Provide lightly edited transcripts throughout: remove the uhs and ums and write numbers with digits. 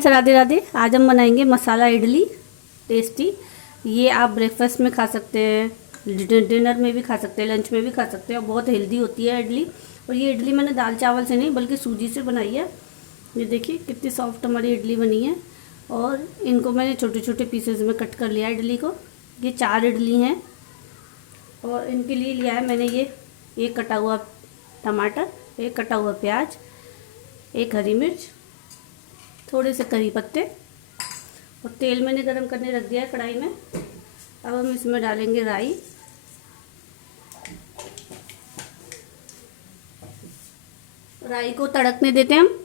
Friends, Radhe Radhe. आज हम बनाएंगे मसाला इडली टेस्टी। ये आप ब्रेकफास्ट में खा सकते हैं, डिनर में भी खा सकते हैं, लंच में भी खा सकते हैं और बहुत हेल्दी होती है इडली। और ये इडली मैंने दाल चावल से नहीं बल्कि सूजी से बनाई है। ये देखिए कितनी सॉफ्ट हमारी इडली बनी है। और इनको मैंने छोटे छोटे पीसेज में कट कर लिया इडली को। ये 4 इडली हैं और इनके लिए लिया है मैंने ये कटा हुआ टमाटर, एक कटा हुआ प्याज, एक हरी मिर्च, थोड़े से करी पत्ते और तेल मैंने गरम करने रख दिया है कढ़ाई में। अब हम इसमें डालेंगे राई, राई को तड़कने देते हैं हम।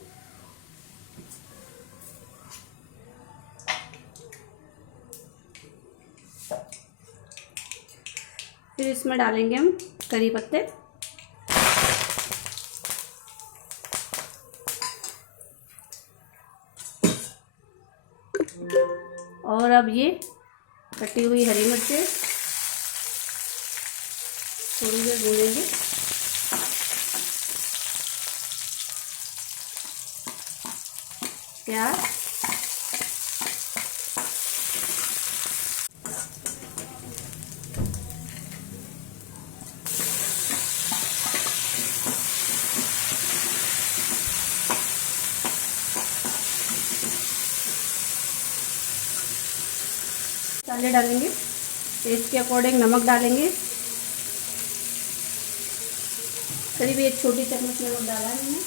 फिर इसमें डालेंगे हम करी पत्ते और अब ये कटी हुई हरी मिर्चें थोड़ी देर भूनेंगे। प्याज, मसाले डालेंगे, टेस्ट के अकॉर्डिंग नमक डालेंगे। करीब 1 छोटी चम्मच नमक डाला है मैंने।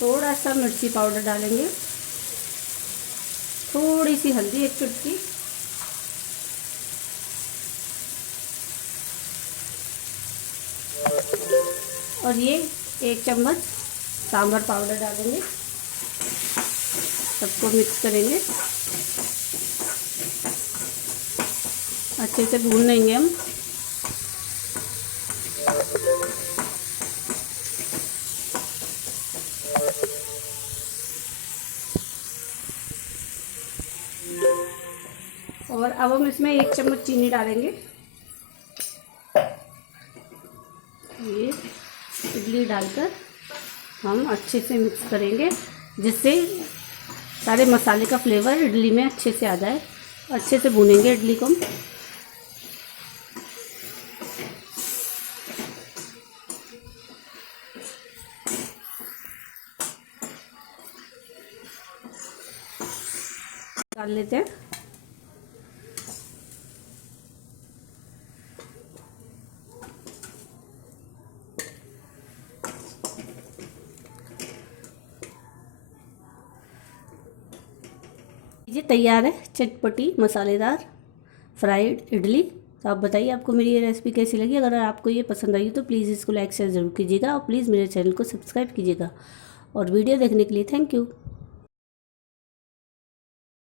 थोड़ा सा मिर्ची पाउडर डालेंगे, थोड़ी सी हल्दी, 1 चुटकी, और ये 1 चम्मच सांभर पाउडर डालेंगे। सबको मिक्स करेंगे, अच्छे से भून लेंगे हम। और अब हम इसमें 1 चम्मच चीनी डालेंगे। ये इडली डालकर हम अच्छे से मिक्स करेंगे जिससे सारे मसाले का फ्लेवर इडली में अच्छे से आ जाए। अच्छे से भूनेंगे इडली को हम। डाल लेते हैं। ये तैयार है चटपटी मसालेदार फ्राइड इडली। तो आप बताइए आपको मेरी ये रेसिपी कैसी लगी। अगर आपको ये पसंद आई तो प्लीज़ इसको लाइक शेयर ज़रूर कीजिएगा और प्लीज़ मेरे चैनल को सब्सक्राइब कीजिएगा। और वीडियो देखने के लिए थैंक यू।